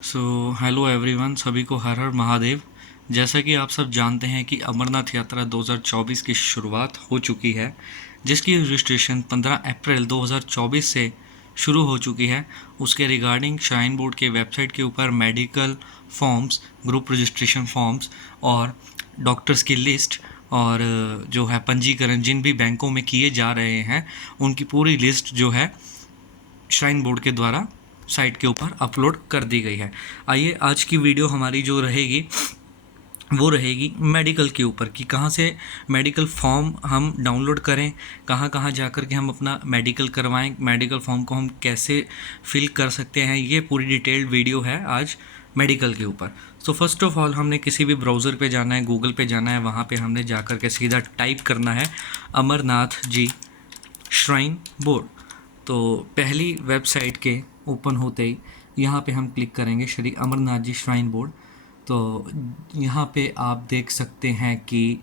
So hello everyone, सभी को हर हर महादेव। जैसा कि आप सब जानते हैं कि अमरनाथ यात्रा 2024 की शुरुआत हो चुकी है, जिसकी रजिस्ट्रेशन 15 अप्रैल 2024 से शुरू हो चुकी है। उसके रिगार्डिंग श्राइन बोर्ड के वेबसाइट के ऊपर medical forms, group registration forms और डॉक्टर्स की लिस्ट और जो है पंजीकरण जिन भी बैंकों में किए जा रहे हैं उनकी पूरी लिस्ट जो है श्राइन बोर्ड के द्वारा साइट के ऊपर अपलोड कर दी गई है। आइए आज की वीडियो हमारी जो रहेगी वो रहेगी मेडिकल के ऊपर कि कहाँ से मेडिकल फॉर्म हम डाउनलोड करें, कहाँ कहाँ जाकर के हम अपना मेडिकल करवाएं, मेडिकल फॉर्म को हम कैसे फिल कर सकते हैं। ये पूरी डिटेल्ड वीडियो है आज मेडिकल के ऊपर। सो फर्स्ट ऑफ ऑल हमने किसी भी ब्राउज़र पे जाना है, गूगल पे जाना है, वहाँ पे हमने जाकर के सीधा टाइप करना है अमरनाथ जी श्राइन बोर्ड। तो पहली वेबसाइट के ओपन होते ही यहाँ पे हम क्लिक करेंगे श्री अमरनाथ जी श्राइन बोर्ड। तो यहाँ पे आप देख सकते हैं कि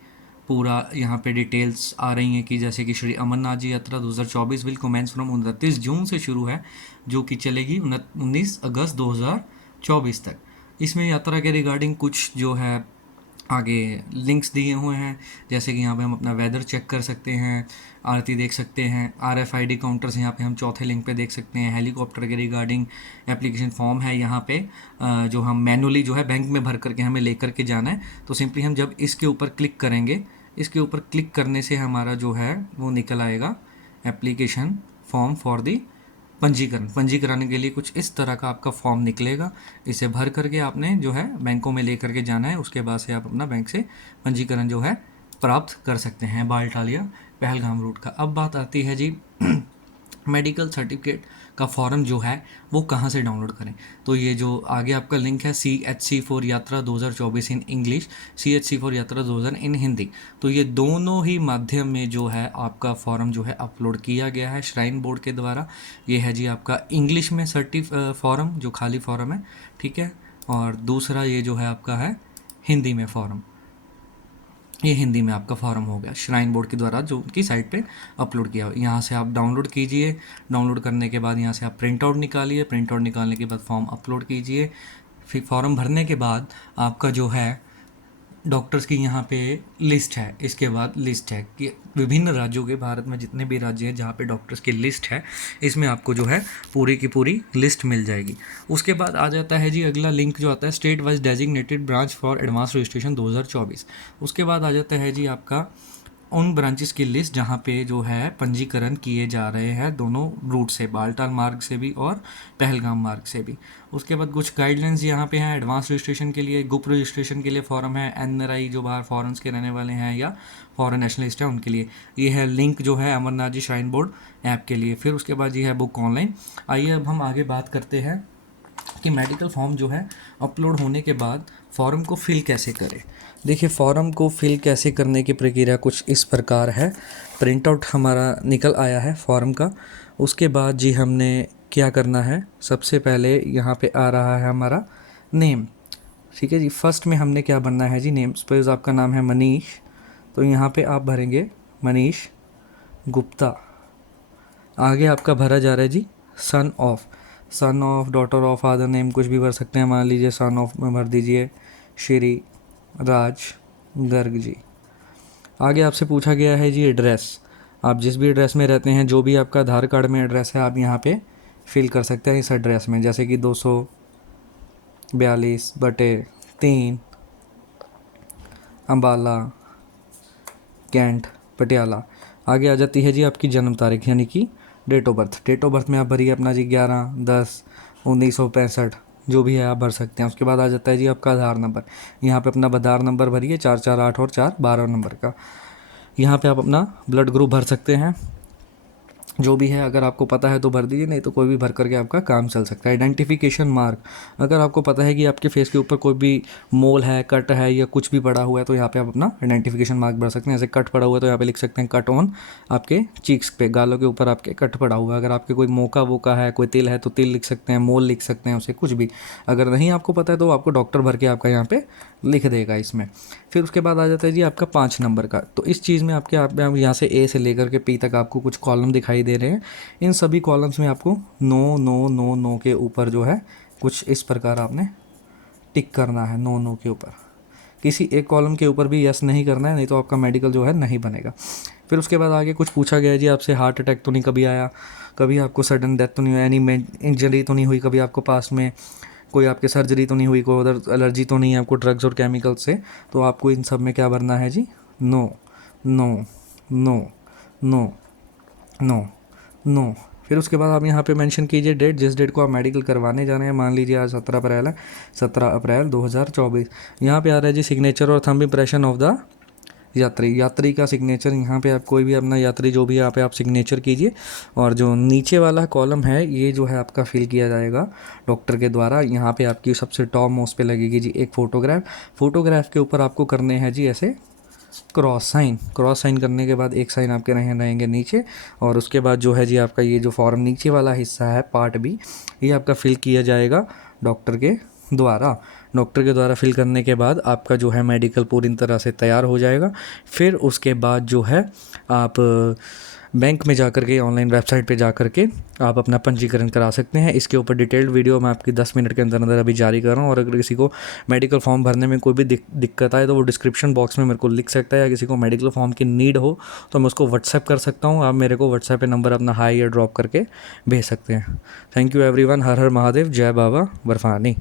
पूरा यहाँ पे डिटेल्स आ रही हैं कि जैसे कि श्री अमरनाथ जी यात्रा 2024 विल कमेंस फ्रॉम 29 जून से शुरू है, जो कि चलेगी 19 अगस्त 2024 तक। इसमें यात्रा के रिगार्डिंग कुछ जो है आगे लिंक्स दिए हुए हैं, जैसे कि यहाँ पे हम अपना वेदर चेक कर सकते हैं, आरती देख सकते हैं, RFID काउंटर्स यहाँ पे हम चौथे लिंक पे देख सकते हैं, हेलीकॉप्टर के रिगार्डिंग एप्लीकेशन फॉर्म है यहाँ पे जो हम मैनुअली जो है बैंक में भर करके हमें लेकर के जाना है। तो सिंपली हम जब इसके ऊपर क्लिक करेंगे, इसके ऊपर क्लिक करने से हमारा जो है वो निकल आएगा एप्लीकेशन फॉर्म फॉर दी पंजीकरण। पंजीकरण के लिए कुछ इस तरह का आपका फॉर्म निकलेगा। इसे भर करके आपने जो है बैंकों में ले करके जाना है। उसके बाद से आप अपना बैंक से पंजीकरण जो है प्राप्त कर सकते हैं बालटाल या पहलगाम रूट का। अब बात आती है जी मेडिकल सर्टिफिकेट का फॉर्म जो है वो कहाँ से डाउनलोड करें। तो ये जो आगे आपका लिंक है CHC फॉर यात्रा 2024 इन इंग्लिश, CHC फॉर यात्रा 2000 इन हिंदी, तो ये दोनों ही माध्यम में जो है आपका फॉर्म जो है अपलोड किया गया है श्राइन बोर्ड के द्वारा। ये है जी आपका इंग्लिश में फॉर्म जो खाली फॉर्म है, ठीक है, और दूसरा ये जो है आपका है हिंदी में फॉर्म। ये हिंदी में आपका फॉर्म हो गया श्राइन बोर्ड के द्वारा जो उनकी साइट पे अपलोड किया। यहाँ से आप डाउनलोड कीजिए, डाउनलोड करने के बाद यहाँ से आप प्रिंट आउट निकालिए, प्रिंट आउट निकालने के बाद फॉर्म अपलोड कीजिए। फिर फॉर्म भरने के बाद आपका जो है डॉक्टर्स की यहाँ पे लिस्ट है, इसके बाद लिस्ट है कि विभिन्न राज्यों के, भारत में जितने भी राज्य हैं जहाँ पे डॉक्टर्स की लिस्ट है, इसमें आपको जो है पूरी की पूरी लिस्ट मिल जाएगी। उसके बाद आ जाता है जी अगला लिंक जो आता है state wise designated branch for advance registration 2024। उसके बाद आ जाता है जी आपका उन ब्रांचेस की लिस्ट जहाँ पे जो है पंजीकरण किए जा रहे हैं दोनों रूट से, बालटाल मार्ग से भी और पहलगाम मार्ग से भी। उसके बाद कुछ गाइडलाइंस यहाँ पे हैं एडवांस रजिस्ट्रेशन के लिए, ग्रुप रजिस्ट्रेशन के लिए फॉर्म है, NRI जो बाहर फॉरेन्स के रहने वाले हैं या फॉरेन नेशनलिस्ट हैं उनके लिए। ये है लिंक जो है Amarnath ji shrine board app के लिए। फिर उसके बाद ये है बुक ऑनलाइन। आइए अब हम आगे बात करते हैं कि मेडिकल फॉर्म जो है अपलोड होने के बाद फॉर्म को फिल कैसे करें। देखिए फॉर्म को फिल कैसे करने की प्रक्रिया कुछ इस प्रकार है। प्रिंट आउट हमारा निकल आया है फॉर्म का। उसके बाद जी हमने क्या करना है, सबसे पहले यहाँ पे आ रहा है हमारा नेम, ठीक है जी। फर्स्ट में हमने क्या भरना है जी, नेम। सपोज आपका नाम है मनीष, तो यहाँ पे आप भरेंगे मनीष गुप्ता। आगे आपका भरा जा रहा है जी son of, daughter of, father name कुछ भी भर सकते हैं। मान लीजिए सन ऑफ में भर दीजिए श्री राज गर्ग जी। आगे आपसे पूछा गया है जी एड्रेस, आप जिस भी एड्रेस में रहते हैं, जो भी आपका आधार कार्ड में एड्रेस है आप यहाँ पे फिल कर सकते हैं इस एड्रेस में, जैसे कि 242/3 अम्बाला कैंट पटियाला। आगे आ जाती है जी आपकी जन्म तारीख यानी कि date of birth. Date of birth में आप भरिए अपना जी 11/10/1965, जो भी है आप भर सकते हैं। उसके बाद आ जाता है जी आपका आधार नंबर। यहाँ पे अपना आधार नंबर भरिए 448 और 412 नंबर का। यहाँ पे आप अपना ब्लड ग्रुप भर सकते हैं, जो भी है अगर आपको पता है तो भर दीजिए, नहीं तो कोई भी भर करके आपका काम चल सकता है। आइडेंटिफिकेशन मार्क, अगर आपको पता है कि आपके फेस के ऊपर कोई भी मोल है, कट है या कुछ भी पड़ा हुआ है, तो यहाँ पे आप अपना आइडेंटिफिकेशन मार्क भर सकते हैं। जैसे कट पड़ा हुआ है तो यहाँ पे लिख सकते हैं कट ऑन आपके चीक्स पे, गालों के ऊपर आपके कट पड़ा हुआ है। अगर आपके कोई मोका वोका है, कोई तिल है तो तिल लिख सकते हैं, मोल लिख सकते हैं, उसे कुछ भी। अगर नहीं आपको पता है तो आपको डॉक्टर भर के आपका यहाँ पे लिख देगा इसमें। फिर उसके बाद आ जाता है जी आपका 5 नंबर का। तो इस चीज़ में आपके आप यहाँ से A से लेकर के P तक आपको कुछ कॉलम दिखाई दे रहे हैं। इन सभी कॉलम्स में आपको नो नो नो नो के ऊपर जो है कुछ इस प्रकार आपने टिक करना है नो नो के ऊपर, किसी एक कॉलम के ऊपर भी यस नहीं करना है, नहीं तो आपका मेडिकल जो है नहीं बनेगा। फिर उसके बाद आगे कुछ पूछा गया है जी आपसे, हार्ट अटैक तो नहीं कभी आया, कभी आपको सडन डेथ तो नहीं हुई, एनी इंजरी तो नहीं हुई कभी आपको पास में, कोई आपके सर्जरी तो नहीं हुई, कोई उधर एलर्जी तो नहीं है आपको ड्रग्स और केमिकल से, तो आपको इन सब में क्या भरना है जी, no no no no no no. फिर उसके बाद आप यहाँ पे मेंशन कीजिए डेट, जिस डेट को आप मेडिकल करवाने जा रहे हैं। मान लीजिए आज 17 अप्रैल है, 17 अप्रैल 2024। यहाँ पे आ रहा है जी सिग्नेचर और थंब इम्प्रेशन ऑफ द यात्री का सिग्नेचर। यहाँ पे आप कोई भी अपना यात्री जो भी यहाँ पे आप सिग्नेचर कीजिए, और जो नीचे वाला कॉलम है ये जो है आपका फिल किया जाएगा डॉक्टर के द्वारा। यहाँ पे आपकी सबसे टॉप मोस्ट पे लगेगी जी एक फ़ोटोग्राफ के ऊपर आपको करने हैं जी ऐसे क्रॉस साइन करने के बाद एक साइन आपके रहेंगे नीचे, और उसके बाद जो है जी आपका ये जो फॉर्म नीचे वाला हिस्सा है पार्ट बी, ये आपका फिल किया जाएगा डॉक्टर के द्वारा फिल करने के बाद आपका जो है मेडिकल पूरी तरह से तैयार हो जाएगा। फिर उसके बाद जो है आप बैंक में जा कर के, ऑनलाइन वेबसाइट पे जा कर के आप अपना पंजीकरण करा सकते हैं। इसके ऊपर डिटेल्ड वीडियो मैं आपकी 10 मिनट के अंदर अंदर अभी जारी कर रहा हूँ, और अगर किसी को मेडिकल फॉर्म भरने में कोई भी दिक्कत आए तो वो डिस्क्रिप्शन बॉक्स में मेरे को लिख सकता है, या किसी को मेडिकल फॉर्म की नीड हो तो मैं उसको व्हाट्सएप कर सकता हूँ। आप मेरे को व्हाट्सएप पे नंबर अपना हाई या ड्रॉप करके भेज सकते हैं। Thank you everyone. हर हर महादेव, जय बाबा बर्फानी।